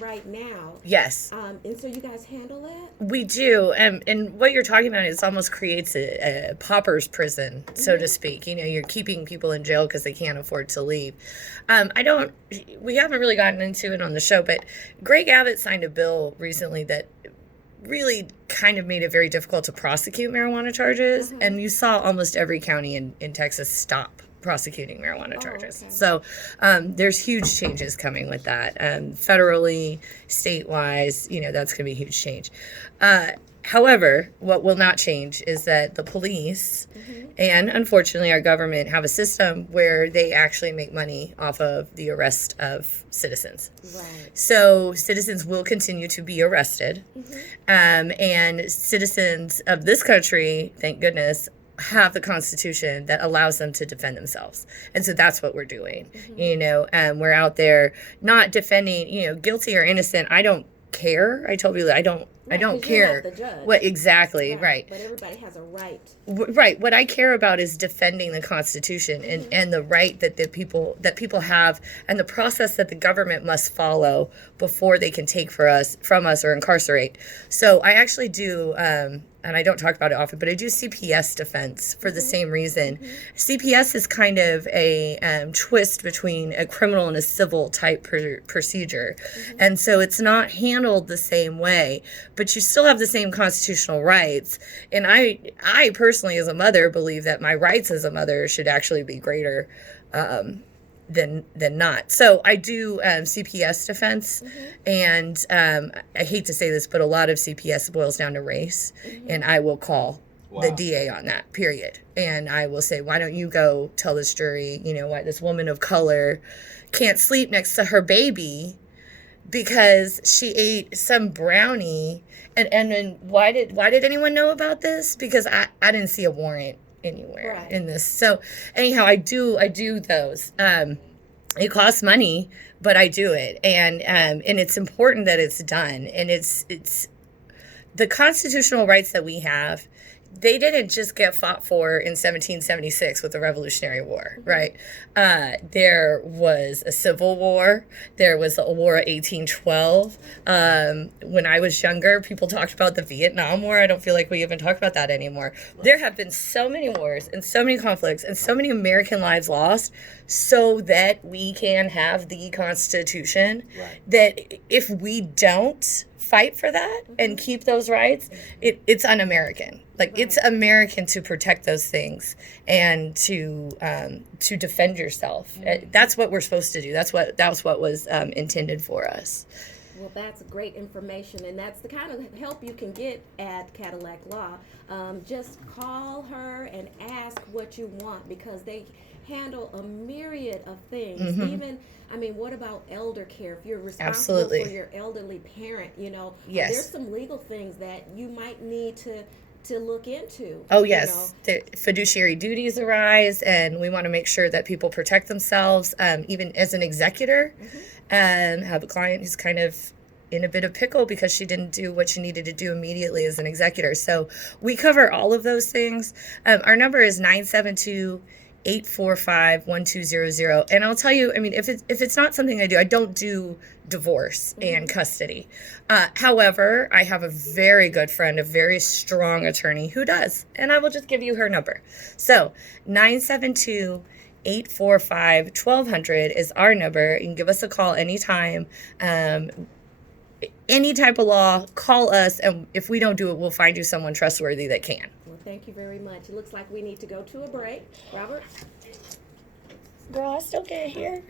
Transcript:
right now. Yes. And so you guys handle that? We do, and what you're talking about is almost creates a pauper's prison, so to speak. You know, you're keeping people in jail because they can't afford to leave. I don't. We haven't really gotten into it on the show, but Greg Abbott signed a bill recently that really kind of made it very difficult to prosecute marijuana charges, and you saw almost every county in Texas stop prosecuting marijuana charges. Okay. So there's huge changes coming with that. Federally, state-wise, you know, that's going to be a huge change. However, what will not change is that the police and unfortunately our government have a system where they actually make money off of the arrest of citizens. Right. So citizens will continue to be arrested. And citizens of this country, thank goodness, have the Constitution that allows them to defend themselves. And so that's what we're doing. You know, we're out there not defending, you know, guilty or innocent. I don't care. I told you I don't care. You're not the judge. What exactly, right. But everybody has a right. Right. What I care about is defending the Constitution and the right that people have and the process that the government must follow before they can take from us or incarcerate. So I actually do and I don't talk about it often, but I do CPS defense for the same reason. CPS is kind of a twist between a criminal and a civil type procedure. And so it's not handled the same way, but you still have the same constitutional rights. And I personally, as a mother, believe that my rights as a mother should actually be greater than not. So I do CPS defense, and I hate to say this, but a lot of CPS boils down to race, and I will call the DA on that, period. And I will say, why don't you go tell this jury, you know, why this woman of color can't sleep next to her baby because she ate some brownie, and then why did anyone know about this? Because I didn't see a warrant anywhere in this. So anyhow, I do those. It costs money, but I do it, and it's important that it's done. And it's the constitutional rights that we have. They didn't just get fought for in 1776 with the Revolutionary War, right? There was a Civil War. There was a War of 1812. When I was younger, people talked about the Vietnam War. I don't feel like we even talk about that anymore. There have been so many wars and so many conflicts and so many American lives lost so that we can have the Constitution. That if we don't fight for that and keep those rights, it's un-American. Like it's American to protect those things and to defend yourself. That's what we're supposed to do. That's what was intended for us. Well, that's great information, and that's the kind of help you can get at Cadillac Law. Just call her and ask what you want, because they handle a myriad of things. Even, I mean, what about elder care? If you're responsible for your elderly parent, you know, there's some legal things that you might need to look into. Oh, yes. The fiduciary duties arise, and we want to make sure that people protect themselves. Even as an executor, have a client who's kind of in a bit of pickle because she didn't do what she needed to do immediately as an executor. So we cover all of those things. Our number is 972-845-1200. And I'll tell you, I mean, if it's not something I do, I don't do divorce and custody. However, I have a very good friend, a very strong attorney who does, and I will just give you her number. So 972-845-1200 is our number. You can give us a call anytime. Any type of law, call us, and if we don't do it, we'll find you someone trustworthy that can. Well, thank you very much. It looks like we need to go to a break. Robert? Girl, I still can't hear.